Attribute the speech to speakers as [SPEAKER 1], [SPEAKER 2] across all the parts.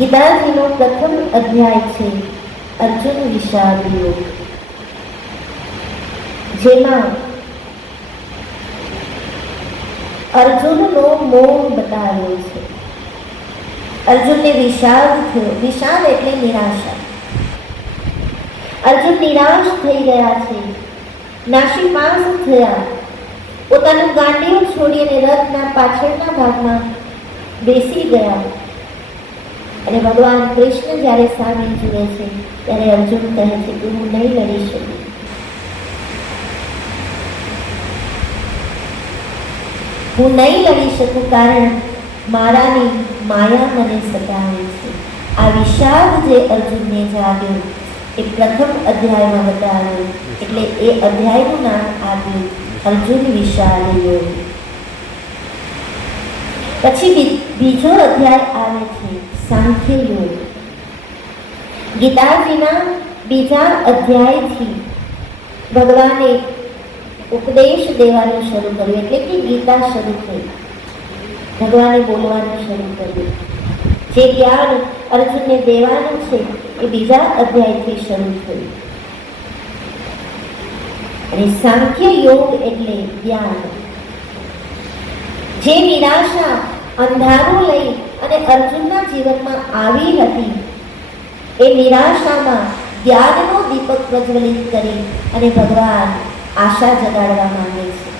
[SPEAKER 1] ગીતાજીનો પ્રથમ અધ્યાય છે, અર્જુન વિષાદ યોગ જેમાં અર્જુનનો મોહ બતાવ્યો છે. અર્જુનને વિષાદ થયો વિષાદ એટલે નિરાશા. અર્જુન નિરાશ થઈ ગયા છે નાશીપાસ થયા. પોતાનું ગાંડીઓ છોડી અને રથના પાછળના ભાગમાં બેસી ગયા. અને ભગવાન કૃષ્ણ જ્યારે સામે જુએ છે, ત્યારે અર્જુન કહે છે કે હું નહીં લડી શકું. હું નહીં લડી શકું કારણ મારાની માયા મને સતાવે છે. આ વિષાદ જે અર્જુનને જાગ્યો, એ પ્રથમ અધ્યાયમાં બતાવ્યો, એટલે એ અધ્યાયનું નામ આપ્યું, અર્જુન વિશાલ યોગ. પછી બીજો અધ્યાય આવે છે. સાંખ્ય યોગ ગીતાજીના બીજા અધ્યાયથી ભગવાને ઉપદેશ દેવાનું શરૂ કર્યું, એટલે કે ગીતા શરૂ થઈ. ભગવાને બોલવાનું શરૂ કર્યું. જે જ્ઞાન અર્જુનને દેવાનું છે, એ બીજા અધ્યાયથી શરૂ થયું. અને સાંખ્ય યોગ એટલે જ્ઞાન. જે નિરાશા અંધારું લઈ અને અર્જુનના જીવનમાં આવી હતી. એ નિરાશામાં જ્ઞાનનો દીપક પ્રજ્વલિત કરી અને ભગવાન આશા જગાડવા માંગે છે.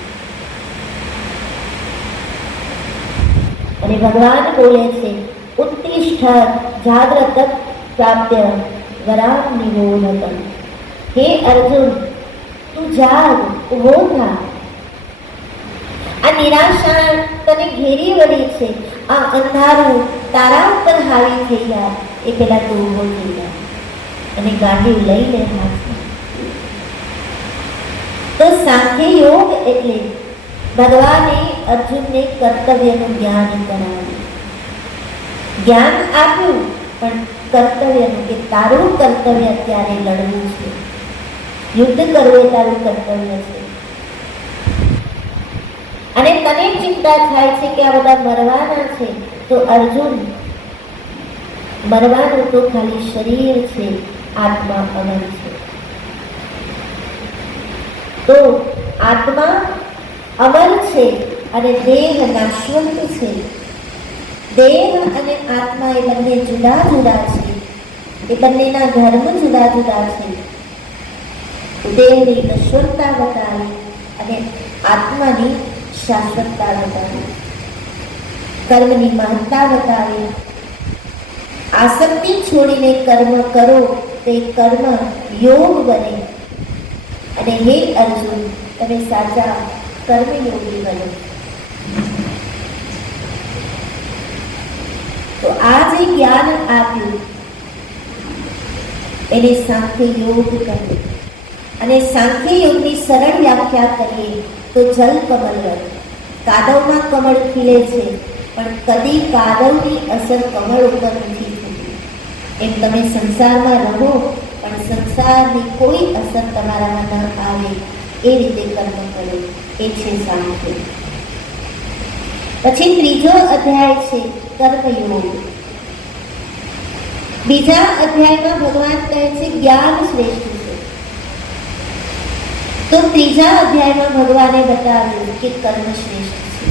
[SPEAKER 1] અને ભગવાન બોલે છે, ઉત્તિષ્ઠ જાગ્રત પ્રાપ્ય વરામ નિબોધત હે અર્જુન, તું જાગ, ઊભો થા. આ નિરાશા તને ઘેરી વળી છે. આ અંધારું તારા ઉપર હાવી થઈ જાય, એ પેલા તું ઊભો થઈ જાય અને ગાંડી લઈ તો સાંખ્ય યોગ એટલે ભગવાને અર્જુનને કર્તવ્યનું જ્ઞાન કરાવ્યું. જ્ઞાન આપ્યું, પણ કર્તવ્યનું કે તારું કર્તવ્ય અત્યારે લડવું છે. યુદ્ધ કરવું એ તારું કર્તવ્ય છે. અને તને ચિંતા થાય છે કે આ બધા મરવાના છે, તો અર્જુન, મરવાનું તો ખાલી શરીર છે, આત્મા અનંત છે. તો આત્મા અમર છે અને દેહ નાશવંત છે. દેહ અને આત્મા એ બંને જુદા જુદા છે. એ બંનેના ધર્મ જુદા જુદા છે. દેહની નશ્વરતા બતાવી અને આત્માની શાશ્વતતા બતાવી કર્મની મહત્તા બતાવી આસક્તિ છોડીને કર્મ કરો, તે કર્મ યોગ બને. અને હે અર્જુન, તમે સાચા કર્મયોગી બનો. તો આ જે જ્ઞાન આપ્યું. એને સાંખ્ય યોગ કહ્યું. અને સાંખ્ય યોગની સરળ વ્યાખ્યા કરીએ. તો જલ કમલ કાદવમાં કમળ ખીલે છે, પણ કદી કાદવની અસર કમળ ઉપર નથી એમ તમે સંસારમાં રહો, પણ સંસારની કોઈ અસર તમારામાં ન આવે, એ રીતે કર્મ કરો. એ છે સાંભળે પછી ત્રીજો અધ્યાય છે, કર્મયોગ. બીજા અધ્યાયમાં ભગવાન કહે છે, જ્ઞાન શ્રેષ્ઠ તો ત્રીજા અધ્યાયમાં ભગવાને બતાવ્યું કે કર્મ શ્રેષ્ઠ છે.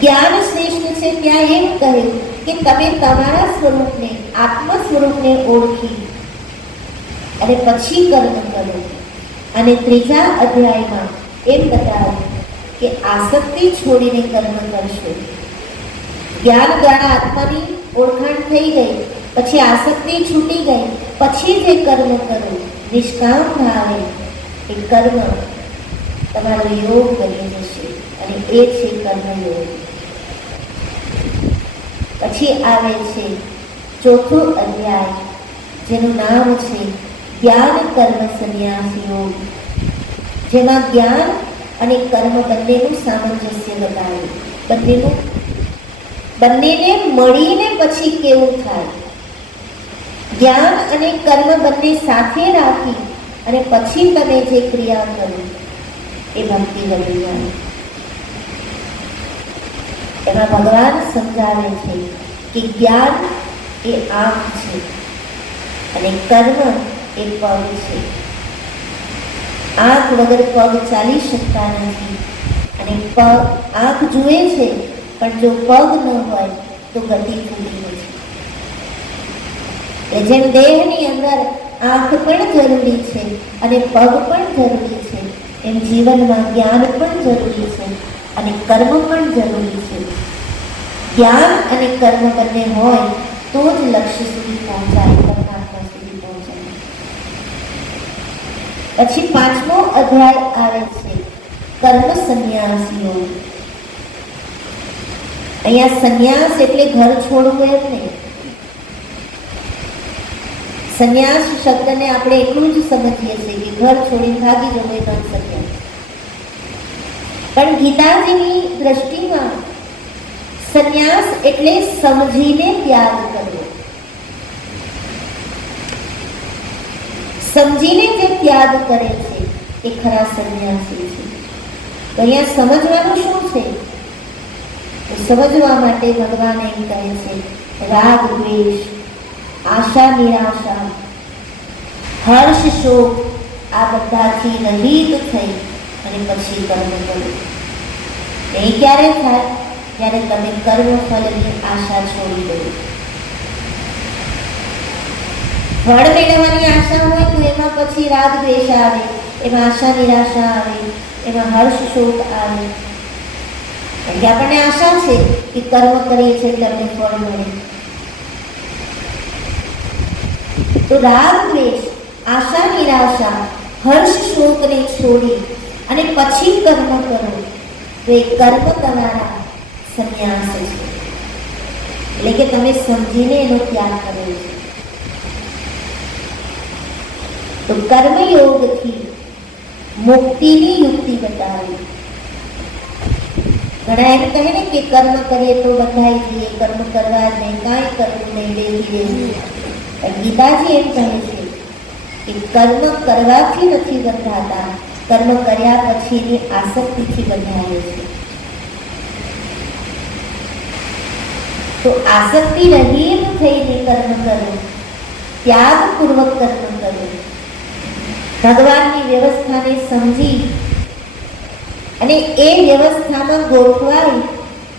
[SPEAKER 1] જ્ઞાન શ્રેષ્ઠ છે ત્યાં એમ કહ્યું કે તમે તમારા સ્વરૂપને આત્મ સ્વરૂપને ઓળખી અને પછી કર્મ કરો. અને ત્રીજા અધ્યાયમાં એમ બતાવ્યું કે આસક્તિ છોડીને કર્મ કરશો. જ્ઞાન દ્વારા આત્માની ઓળખાણ થઈ ગઈ, પછી આસક્તિ છૂટી ગઈ, પછી જે કર્મ કરો નિષ્કામ ભાવે એ કર્મ તમારો યોગ બની જશે અને એ છે કર્મયોગ. પછી આવે છે ચોથો અધ્યાય, જેનું નામ છે જ્ઞાન કર્મ સંન્યાસ યોગ. જેમાં જ્ઞાન અને કર્મ બંનેનું સામંજસ્ય બતાવ્યું. બંનેનું બંનેને મળીને પછી કેવું થાય? જ્ઞાન અને કર્મ બંને સાથે રાખી અને પછી તમે જે ક્રિયા કરો, એ ભક્તિ બની જાય એમાં ભગવાન સમજાવે છે કે જ્ઞાન એ આંખ છે અને કર્મ એ પગ છે. આંખ વગર પગ ચાલી શકતા નથી અને પગ આંખ જુએ છે, પણ જો પગ ન હોય તો ગતિ પૂરી નથી. કે જેમ દેહની અંદર આંખ પણ જરૂરી છે અને પગ પણ જરૂરી છે, એમ જીવનમાં જ્ઞાન પણ જરૂરી છે અને કર્મ પણ જરૂરી છે. જ્ઞાન અને કર્મ બંને હોય તો જ લક્ષ્ય સુધી પહોંચાય, પરમાત્મા સુધી પહોંચાય. પછી પાંચમો અધ્યાય આવે છે, કર્મ સંન્યાસીઓ. અહીંયા સંન્યાસ એટલે ઘર છોડવું એમ નહીં સંન્યાસ શબ્દને આપણે એટલું જ સમજીએ છીએ કે ઘર છોડીને ભાગી જવું એ ન શકે પણ ગીતાજીની દ્રષ્ટિમાં સંન્યાસ એટલે સમજીને ત્યાગ કરવો. સમજીને જે ત્યાગ કરે છે એ ખરા સંન્યાસી છે. અહીંયા સમજવાનું શું છે? સમજવા માટે ભગવાન એમ કહે છે, રાગ દ્વેષ આશા નિરાશા હર્ષ, શોક, આ બધાથી રહિત થઈ અને પછી કર્મ કરવું એ ક્યારે થાય? જ્યારે તમે કર્મ ફળની આશા છોડી દો. ફળ મેળવવાની આશા હોય તો એમાં પછી રાગ દ્વેષ આવે, એમાં આશા નિરાશા આવે, એમાં હર્ષ, શોક આવે. એટલે આપણને આશા છે કે કર્મ કરીએ છીએ અમને ફળ મળે. તો રાગ દ્વેષ, આશા નિરાશા, હર્ષ શોકને છોડી અને પછી કર્મ કરો. તો એ કર્મ તમારા સંન્યાસ છે. એટલે કે તમે સમજીને એનો ત્યાગ કર્યો છે. તો કર્મયોગથી મુક્તિની યુક્તિ બતાવી. ઘણા એમ કહે ને કે કર્મ કરીએ તો બંધાઈ જઈએ, કર્મ કરવા જ નહીં, કાંઈ કરવું નહીં, બેસી પણ ગીતાજી એમ કહે છે કે કર્મ કરવાથી નથી બંધાતા. કર્મ કર્યા પછીની આસક્તિથી બંધાય છે. તો આસક્તિ રહિત થઈને કર્મ કરો. ત્યાગપૂર્વક કર્મ કરો. ભગવાનની વ્યવસ્થાને સમજી અને એ વ્યવસ્થામાં ગોઠવાઈ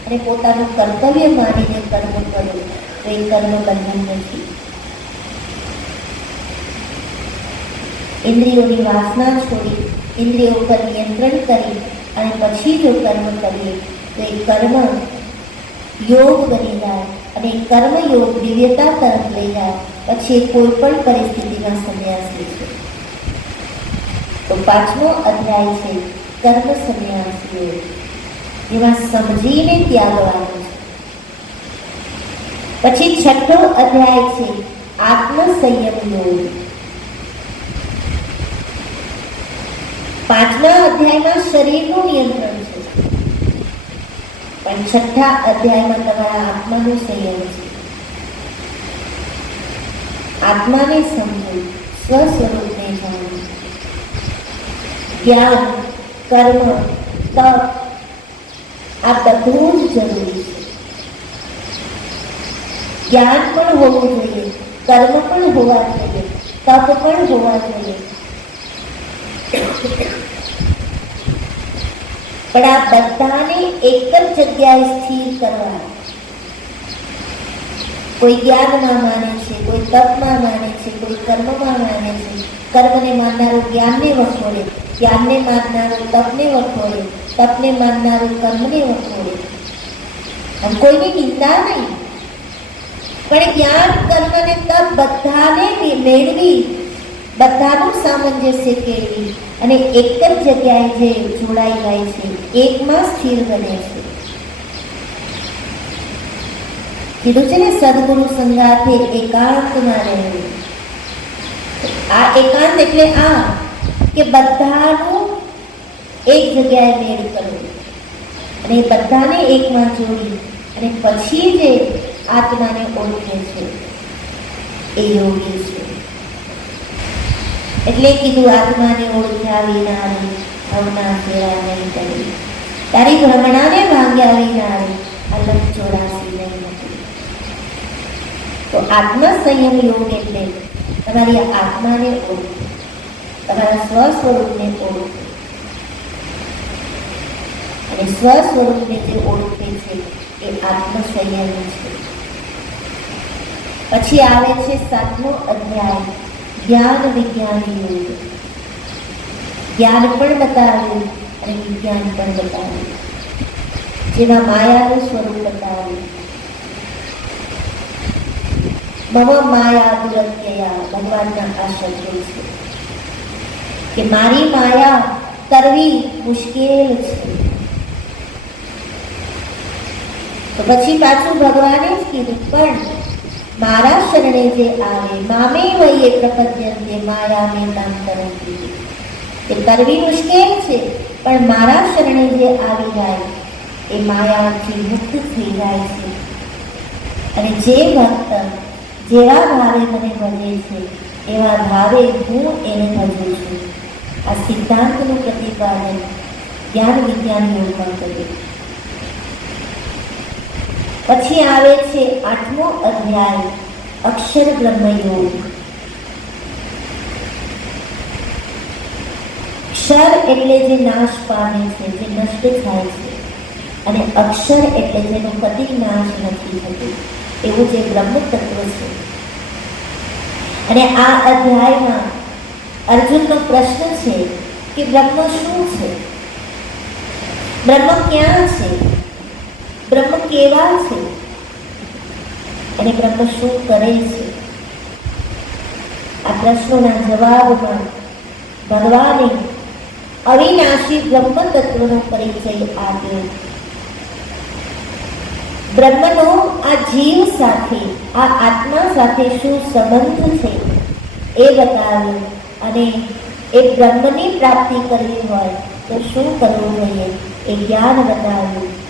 [SPEAKER 1] અને પોતાનું કર્તવ્ય માનીને કર્મ કરો. તો એ કર્મ બંધન નથી. ઇન્દ્રિયોની વાસના છોડી, ઇન્દ્રિયો પર નિયંત્રણ કરી અને પછી જો કર્મ કરીએ. તો એ કર્મ યોગ બની જાય અને એ કર્મ યોગ દિવ્યતા તરફ લઈ જાય. પછી કોઈ પણ પરિસ્થિતિમાં સંન્યાસ લે છે. તો પાંચમો અધ્યાય છે, કર્મ સંન્યાસ યોગ જેમાં સમજીને ત્યાગવાનું છે. પછી છઠ્ઠો અધ્યાય છે આત્મ સંયમ યોગ. પાંચમા અધ્યાયમાં શરીરનું નિયંત્રણ છે. પણ છઠ્ઠા અધ્યાયમાં તમારા આત્માનું સંયમ છે. આત્માને સમજો સ્વ સ્વરૂપને જાણો જ્ઞાન, કર્મ, તપ, આ બધું જ જરૂરી છે. જ્ઞાન પણ હોવું જોઈએ, કર્મ પણ હોવા જોઈએ, તપ પણ હોવા જોઈએ. પણ આ બધાને એક જ જગ્યાએ સ્થિર કરવા કોઈ જ્ઞાનમાં માને છે, કોઈ તપમાં માને છે, કોઈ કર્મમાં માને છે. કર્મને માનનારો જ્ઞાનને વખોડે, જ્ઞાનને માનનારો તપને વખોડે, તપને માનનારો કર્મને વખોડે. કોઈની નિંદા નહીં. પણ જ્ઞાન, કર્મ અને તપ બધાને મેળવી બધાનું સામંજસ્ય કેળવી અને એક જ જગ્યાએ જે જોડાઈ જાય છે, એકમાં સ્થિર બને છે. કીધું છે ને, સદગુરુ સંગાથે એકાંતમાં રહેવું. આ એકાંત એટલે આ કે બધાનું એક જગ્યાએ મેળ કરવું. અને બધાને એકમાં જોડી અને પછી જે આત્માને ઓળખે છે, એ યોગી છે. એટલે કીધું, આત્માને ઓળખ્યા વિના ભવના ફેરા નહીં કરી. તારી ભ્રમણાને ભાંગ્યા વિના અલગ જોડાશી નહીં હતી તો આત્મા સંયમ યોગ એટલે તમારી આત્માને ઓળખો તમારા સ્વ સ્વરૂપને ઓળખો અને સ્વ સ્વરૂપને જે ઓળખે છે, એ આત્મસંયમ છે. પછી આવે છે સાતમો અધ્યાય. જ્ઞાન વિજ્ઞાન યોગ જ્ઞાન પણ બતાવ્યું અને વિજ્ઞાન પણ બતાવ્યું જેમાં માયાનું સ્વરૂપ બતાવ્યું મમ માયા દુરત્યયા ભગવાનના આ શબ્દો છે કે મારી માયા કરવી મુશ્કેલ છે તો પછી પાછું ભગવાને જ કીધું પણ મારા શરણે જે આવે, મામે વયે પ્રપદ્યંતે માયા મેં કામ કરતી એ કરવી મુશ્કેલ છે, પણ મારા શરણે જે આવી જાય, એ માયાથી મુક્ત થઈ જાય છે. અને જે ભક્ત જેવા ભાવે મને ભજે છે, એવા ભાવે હું એને ભજું છું. આ સિદ્ધાંતનું પ્રતિપાદન જ્ઞાન વિજ્ઞાન યોગમાં કર્યું પછી આવે છે આઠમો અધ્યાય, અક્ષર બ્રહ્મયોગ. ક્ષર એટલે જે નાશ પામે છે, જે નષ્ટ થાય છે. અને અક્ષર એટલે જેનો કદી નાશ નથી થતો, એવું જે બ્રહ્મ તત્વ છે. અને આ અધ્યાયમાં અર્જુનનો પ્રશ્ન છે કે બ્રહ્મ શું છે? બ્રહ્મ ક્યાં છે? બ્રહ્મ કેવા છે? અને બ્રહ્મ શું કરે છે? આ પ્રશ્નોના જવાબમાં ભગવાને અવિનાશી બ્રહ્મ તત્વનો પરિચય આપ્યો. બ્રહ્મનો આ જીવ સાથે, આ આત્મા સાથે શું સંબંધ છે એ બતાવ્યું અને એ બ્રહ્મની પ્રાપ્તિ કરવી હોય તો શું કરવું જોઈએ એ જ્ઞાન બતાવ્યું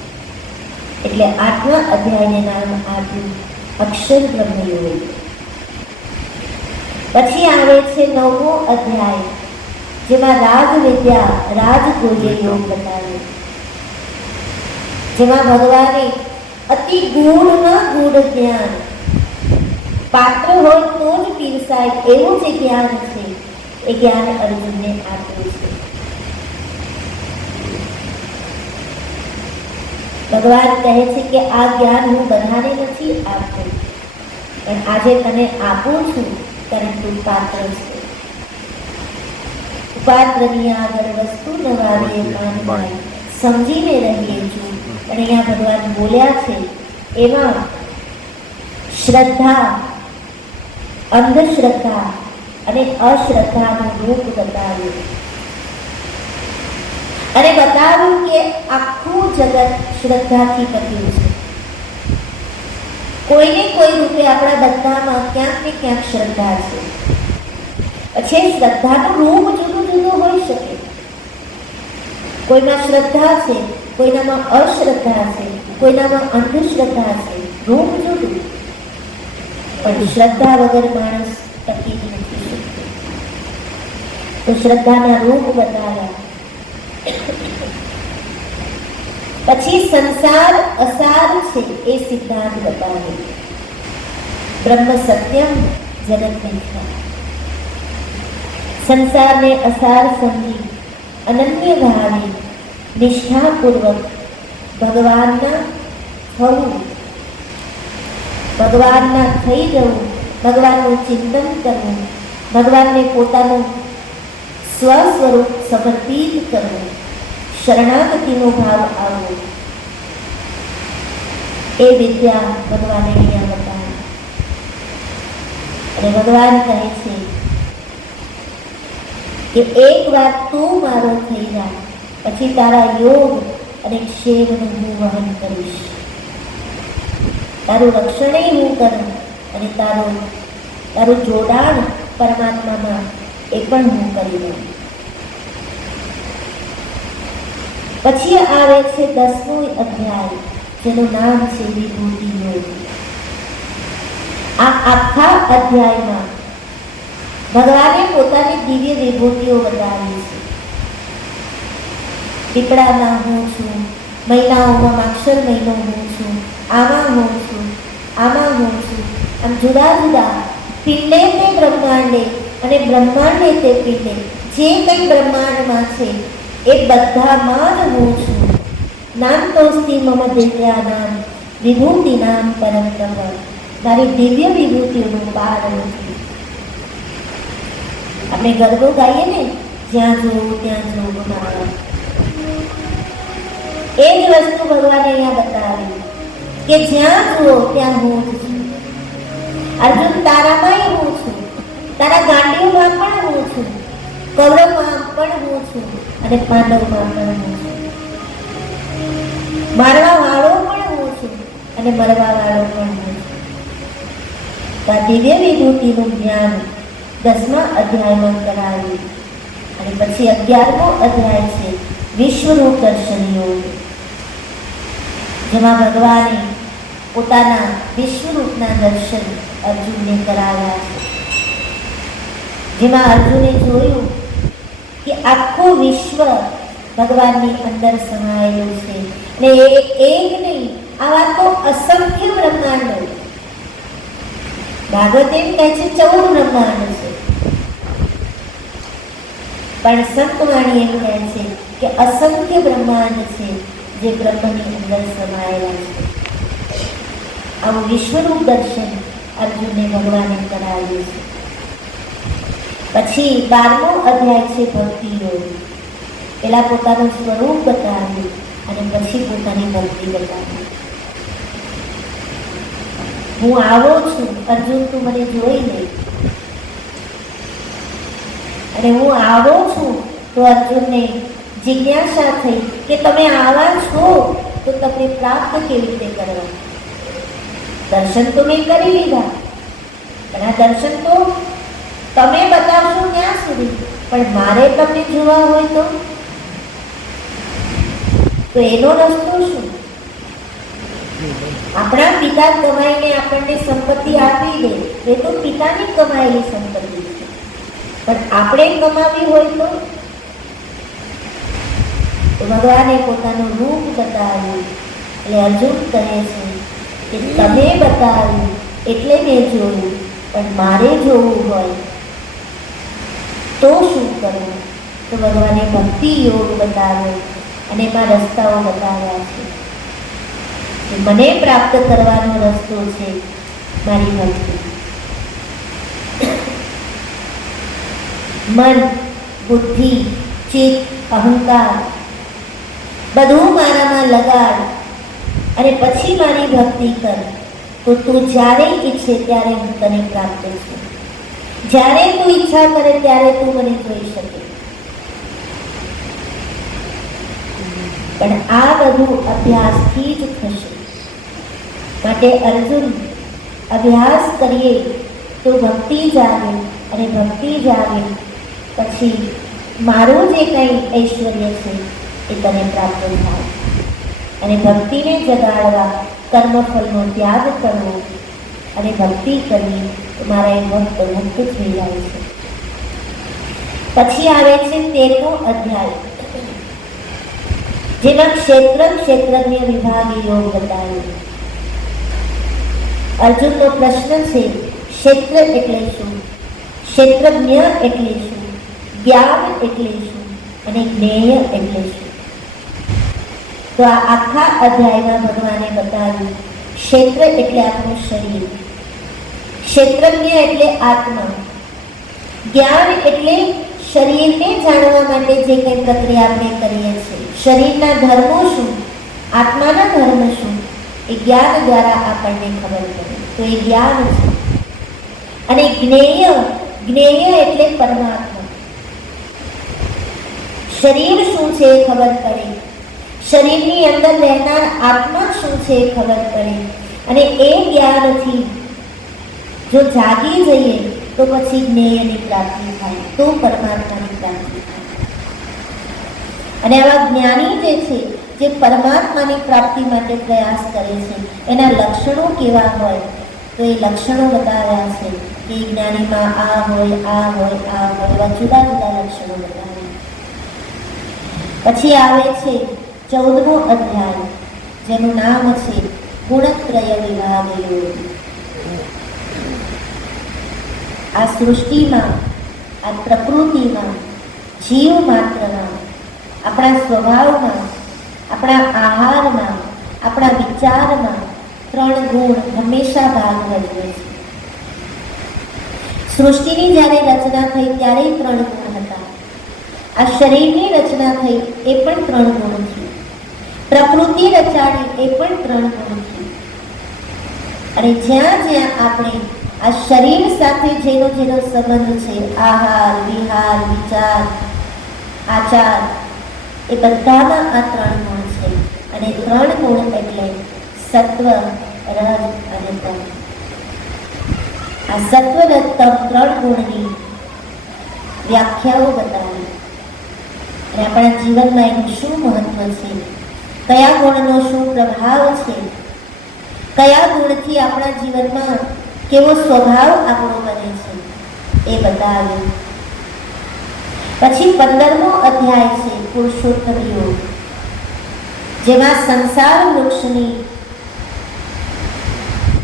[SPEAKER 1] એટલે આઠમા અધ્યાયને નામ આપ્યું. અક્ષર બ્રહ્મયોગ. પછી આવે છે નવમો અધ્યાય, જેમાં રાજ વિદ્યા રાજગુહ્ય યોગ બતાવ્યો જેમાં ભગવાને અતિ ગુણમાં ગુણ જ્ઞાન. પાત્ર હોય તો જ પીરસાય એવું જે જ્ઞાન છે, એ જ્ઞાન અર્જુનને આપ્યું છે. ભગવાન કહે છે કે આ જ્ઞાન હું બધાને નથી આપતું. પણ આજે તને આપું છું તને પાત્ર છે. પાત્રની આગળ વસ્તુ નવારીએ માનવાય સમજીને રહીએ છું. પણ અહીંયા ભગવાન બોલ્યા છે એમાં શ્રદ્ધા અંધશ્રદ્ધા અને અશ્રદ્ધાનું રૂપ બતાવ્યું. અને બતાવ્યું કે આખું જગત શ્રદ્ધાથી પત્યું છે. કોઈને કોઈ રૂપે આપણા બધામાં ક્યાંક ને ક્યાંક શ્રદ્ધા છે. પછી શ્રદ્ધાનું રૂપ જુદું જુદું હોઈ શકે. કોઈમાં શ્રદ્ધા છે, કોઈનામાં અશ્રદ્ધા છે, કોઈનામાં અંધશ્રદ્ધા છે રૂપ જુદું. પણ શ્રદ્ધા વગર માણસ ટકી નથી તો શ્રદ્ધાના રૂપ બતાવ્યા. પછી સંસાર અસાર છે એ સિદ્ધાંત બતાવ્યો બ્રહ્મ સત્યમ જગત મિથ્યા. સંસારને અસાર સમજી અનન્ય ભાવે નિષ્ઠાપૂર્વક ભગવાનના થવું. ભગવાનના થઈ જવું, ભગવાનનું ચિંતન કરવું, ભગવાનને પોતાનું સ્વ સ્વરૂપ સમર્પિત કરવું. શરણાગતિનો ભાવ આવવો એ વિદ્યા ભગવાને અહીંયા બતાવી. અને ભગવાન કહે છે કે એક વાર તું મારો થઈ જા, પછી તારા યોગ અને ક્ષેમનું હું વહન કરીશ. તારું રક્ષણય હું કરું અને તારું તારું જોડાણ પરમાત્મામાં એ પણ હું કરી દઉં પછી આવે છે દસમો અધ્યાય, જેનું નામ છે વિભૂતિ યોગ. આ આખા અધ્યાયમાં ભગવાને પોતાની દિવ્ય વિભૂતિઓ બતાવી છે. પીપળામાં હું છું, મહિલાઓમાં માક્ષર મહિનો હું છું, આમાં હું છું, આમાં હું છું. આમ જુદા જુદા પિંડે તે બ્રહ્માંડે અને બ્રહ્માંડે તે પિંડે. જે કંઈ બ્રહ્માંડમાં છે એ બધામાં જ હું છું. નામ તોસ્તી મમ દિવ્યા નામ વિભૂતિ નામ પરમ મારી દિવ્ય વિભૂતિઓનું પાર આપણે ગરબો ગાઈએ ને, જ્યાં જોવું ત્યાં જોવું મારા એ જ વસ્તુ ભગવાને અહીંયા બતાવી, કે જ્યાં જુઓ ત્યાં હું જ છું. અર્જુન તારામાંય હું છું. તારા ગાંડીઓમાં પણ હું છું. કૌરવમાં પણ હું છું અને પાંડવમાં પણ હું છું. મારવા વાળો પણ હું છું અને મરવા વાળો પણ હું છું. આ દિવ્ય વિભૂતિનું જ્ઞાન દસમા અધ્યાયમાં કરાવ્યું અને પછી અગિયારમો અધ્યાય છે વિશ્વનું દર્શન જેમાં ભગવાને પોતાના વિશ્વરૂપના દર્શન અર્જુનને કરાવ્યા છે. જેમાં અર્જુને જોયું કે આખું વિશ્વ ભગવાનની અંદર સમાયેલું છે. ને એ એક નહીં આવા તો અસંખ્ય બ્રહ્માંડો ભાગવત એમ કહે છે, ચૌદ બ્રહ્માંડો છે. પણ સંતવાણી એમ કહે છે કે અસંખ્ય બ્રહ્માંડ છે જે બ્રહ્મની અંદર સમાયેલા છે. આવું વિશ્વનું દર્શન અર્જુનને ભગવાને કરાવ્યું છે. પછી બારમો અધ્યાય છે ભક્તિ યોગ. પેલા પોતાનું સ્વરૂપ બતાવ્યું અને પછી પોતાની ભક્તિ બતાવી. હું આવો છું, અર્જુન તું મને જોઈ લે. અને હું આવો છું, તો અર્જુનને જિજ્ઞાસા થઈ કે તમે આવા છો, તો તમને પ્રાપ્ત કેવી રીતે કરવા? દર્શન તો મેં કરી લીધા. પણ આ દર્શન તો તમે બતાવશો ક્યાં સુધી? પણ મારે તમને જોવા હોય તો? તો એનો રસ્તો શું? આપણા પિતા કમાઈને આપણને સંપત્તિ આપી દે, એ તો પિતાની કમાયેલી સંપત્તિ છે. પણ આપણે કમાવી હોય તો? તો ભગવાને પોતાનું રૂપ બતાવ્યું. એટલે અર્જુન કહે છે કે તમે બતાવ્યું એટલે મેં જોયું, પણ મારે જોવું હોય તો શું કરવું? તો ભગવાને ભક્તિ યોગ બતાવ્યો અને એમાં રસ્તાઓ બતાવ્યા છે. મને પ્રાપ્ત કરવાનો રસ્તો છે મારી ભક્તિ. મન, બુદ્ધિ, ચિત્ત, અહંકાર બધું મારામાં લગાડ અને પછી મારી ભક્તિ કર. તો તું જ્યારે ઈચ્છે ત્યારે હું તને પ્રાપ્ત છું જ્યારે તું ઈચ્છા કરે ત્યારે તું મને જોઈ શકે. પણ આ બધું અભ્યાસથી જ થશે. માટે અર્જુન, અભ્યાસ કરીએ તો ભક્તિ જાગે અને ભક્તિ જાગે. પછી મારું જે કંઈ ઐશ્વર્ય છે એ તને પ્રાપ્ત થાય. અને ભક્તિને જગાડવા કર્મફળનો ત્યાગ કરવો. અને ભક્તિ કરવી તો મારા એ ભક્ત મુક્ત થઈ જાય છે. પછી આવે છે તેરમો અધ્યાય. જેમાં ક્ષેત્ર ક્ષેત્રજ્ઞ વિભાગ યોગ બતાવ્યો. અર્જુનનો પ્રશ્ન છે, ક્ષેત્ર એટલે શું? ક્ષેત્રજ્ઞ એટલે શું? જ્ઞાન એટલે શું? અને જ્ઞેય એટલે શું? તો આ આખા અધ્યાયમાં ભગવાને બતાવ્યું, ક્ષેત્ર એટલે આપણું શરીર. ક્ષેત્રજ્ઞ એટલે આત્મા. જ્ઞાન એટલે શરીરને જાણવા માટે જે કંઈ પ્રક્રિયા આપણે કરીએ છીએ. શરીરના ધર્મો શું? આત્માના ધર્મ શું? એ જ્ઞાન દ્વારા આપણને ખબર પડે. તો એ જ્ઞાન છે. અને જ્ઞેય જ્ઞેય એટલે પરમાત્મા. શરીર શું છે એ ખબર પડે. શરીરની અંદર રહેનાર આત્મા શું છે એ ખબર પડે. અને એ જ્ઞાનથી જો જાગી જઈએ, તો પછી જ્ઞેયની પ્રાપ્તિ થાય, તો પરમાત્માની પ્રાપ્તિ થાય. અને આવા જ્ઞાની જે છે, જે પરમાત્માની પ્રાપ્તિ માટે પ્રયાસ કરે છે, એના લક્ષણો કેવા હોય, તો એ લક્ષણો બતાવ્યા છે કે જ્ઞાનીમાં આ હોય આ હોય આ હોય, એવા જુદા જુદા લક્ષણો બતાવ્યા પછી આવે છે ચૌદમો અધ્યાય, જેનું નામ છે ગુણત્રય વિભાગ યોગ. આ સૃષ્ટિમાં, આ પ્રકૃતિમાં, જીવ માત્રમાં, આપણા સ્વભાવમાં, આપણા આહારમાં, આપણા વિચારમાં ત્રણ ગુણ હંમેશા ભાગ ભજવે છે. સૃષ્ટિની જ્યારે રચના થઈ ત્યારે ત્રણ ગુણ હતા. આ શરીરની રચના થઈ એ પણ ત્રણ ગુણ ગુણથી પ્રકૃતિ રચાણી એ પણ ત્રણ ગુણથી અને જ્યાં જ્યાં આપણે આ શરીર સાથે જેનો જેનો સંબંધ છે, આહાર, વિહાર, વિચાર, આચાર, એ બધામાં આ ત્રણ ગુણ છે. અને ત્રણ ગુણ એટલે સત્વ રજ અને તમ. આ સત્વ રજ તમ ત્રણ ગુણની વ્યાખ્યાઓ બતાવી. અને આપણા જીવનમાં એનું શું મહત્વ છે? કયા ગુણનો શું પ્રભાવ છે? કયા ગુણથી આપણા જીવનમાં કેવો સ્વભાવ આપણો બને છે એ બતાવ્યું. પછી પંદરમો અધ્યાય છે પુરુષોત્તમ યોગ જેમાં સંસાર વૃક્ષની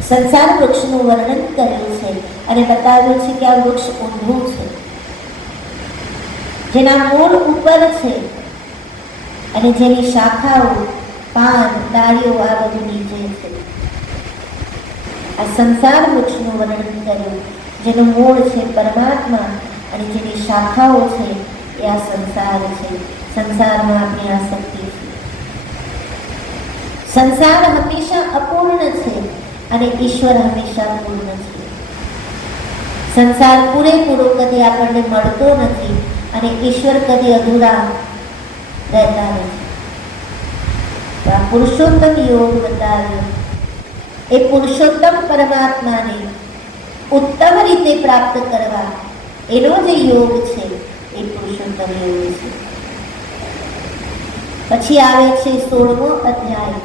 [SPEAKER 1] સંસાર વૃક્ષનું વર્ણન કર્યું છે અને બતાવ્યું છે કે આ વૃક્ષ ઊંધું છે. જેના મૂળ ઉપર છે અને જેની શાખાઓ, પાન, ડાળીઓ આ બધું નીચે છે. આ સંસાર વૃક્ષનું વર્ણન કર્યું, જેનું મૂળ છે પરમાત્મા અને જેની શાખાઓ છે એ આ સંસાર છે. સંસારમાં આપણી આસક્તિ છે. સંસાર હંમેશા અપૂર્ણ છે અને ઈશ્વર હંમેશા પૂર્ણ છે. સંસાર પૂરેપૂરો કદી આપણને મળતો નથી અને ઈશ્વર કદી અધૂરા રહેતા નથી. પુરુષોત્તમ યોગ બતાવ્યો એ પુરુષોત્તમ પરમાત્માને ઉત્તમ રીતે પ્રાપ્ત કરવા એનો જે યોગ છે, એ પુરુષોત્તમ યોગ છે. પછી આવે છે સોળમો અધ્યાય,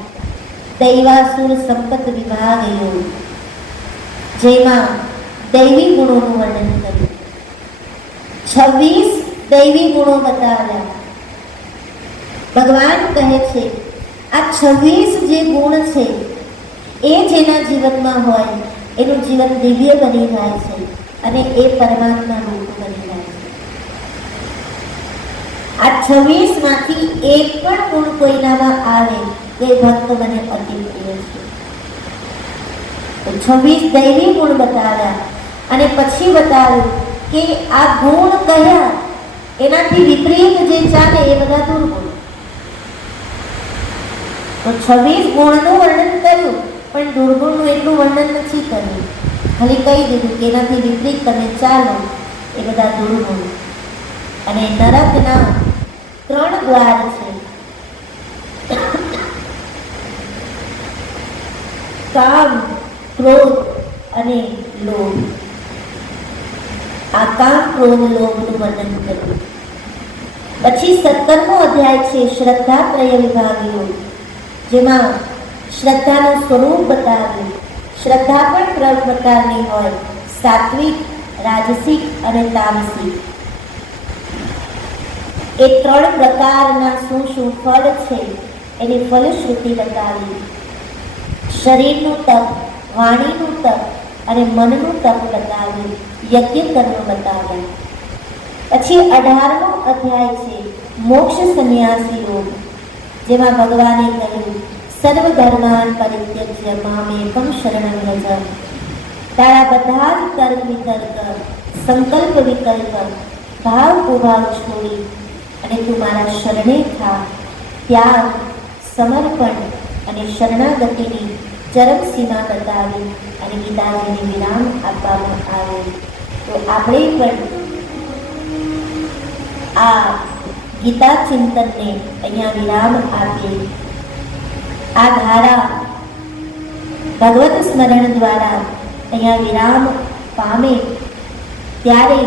[SPEAKER 1] દૈવાસુર સંપત વિભાગ યોગ. જેમાં દૈવી ગુણોનું વર્ણન કર્યું. છવ્વીસ દૈવી ગુણો બતાવ્યા. ભગવાન કહે છે, આ છવ્વીસ જે ગુણ છે એ જેના જીવનમાં હોય, એનું જીવન દિવ્ય બની જાય છે અને એ પરમાત્મા રૂપ બની જાય છે. આ છવ્વીસમાંથી એક પણ ગુણ કોઈનામાં આવે તે ભક્ત મને અતિ પ્રિય છે. છવ્વીસ દૈવી ગુણ બતાવ્યા અને પછી બતાવ્યું કે આ ગુણ કયા, એનાથી વિપરીત જે ચાલે એ બધા દુર્ગુણ. તો છવ્વીસ ગુણનું વર્ણન કર્યું. પણ દુર્ગુણનું એટલું વર્ણન નથી કર્યું. ખાલી કહી દીધું કે એનાથી વિપરીત તમે ચાલો એ બધા દુર્ગુણ. અને નરકના ત્રણ દ્વાર છે. કામ, ક્રોધ અને લોભ. આ કામ, ક્રોધ, લોભનું વર્ણન કર્યું. પછી સત્તરમો અધ્યાય છે શ્રદ્ધા પ્રય વિભાગ યોગ જેમાં શ્રદ્ધાનું સ્વરૂપ બતાવ્યું. શ્રદ્ધા પણ ત્રણ પ્રકારની હોય, સાત્વિક, રાજસિક અને તામસિક. એ ત્રણ પ્રકારના શું શું ફળ છે, એની ફલશ્રુતિ બતાવી. શરીરનું તપ, વાણીનું તપ અને મનનું તપ બતાવ્યું. યજ્ઞ કર્મ બતાવ્યા. પછી અઢારમો અધ્યાય છે, મોક્ષ સંન્યાસી યોગ જેમાં ભગવાને કહ્યું સર્વ ધર્માન પરિત્યજ્ય મામેકમ શરણમ રજ તારા બધા જ તર્ક વિતર્ક સંકલ્પ વિકલ્પ ભાવ ઉભાવ છોડી અને તું મારા શરણે થા ત્યાગ સમર્પણ અને શરણાગતિની ચરમ સીમા બતાવી અને ગીતાજીને વિરામ આપવામાં આવે તો આપણે પણ આ ગીતા ચિંતનને અહીંયા વિરામ આપીએ આ ધારા ભગવત સ્મરણ દ્વારા અહીંયા વિરામ પામે ત્યારે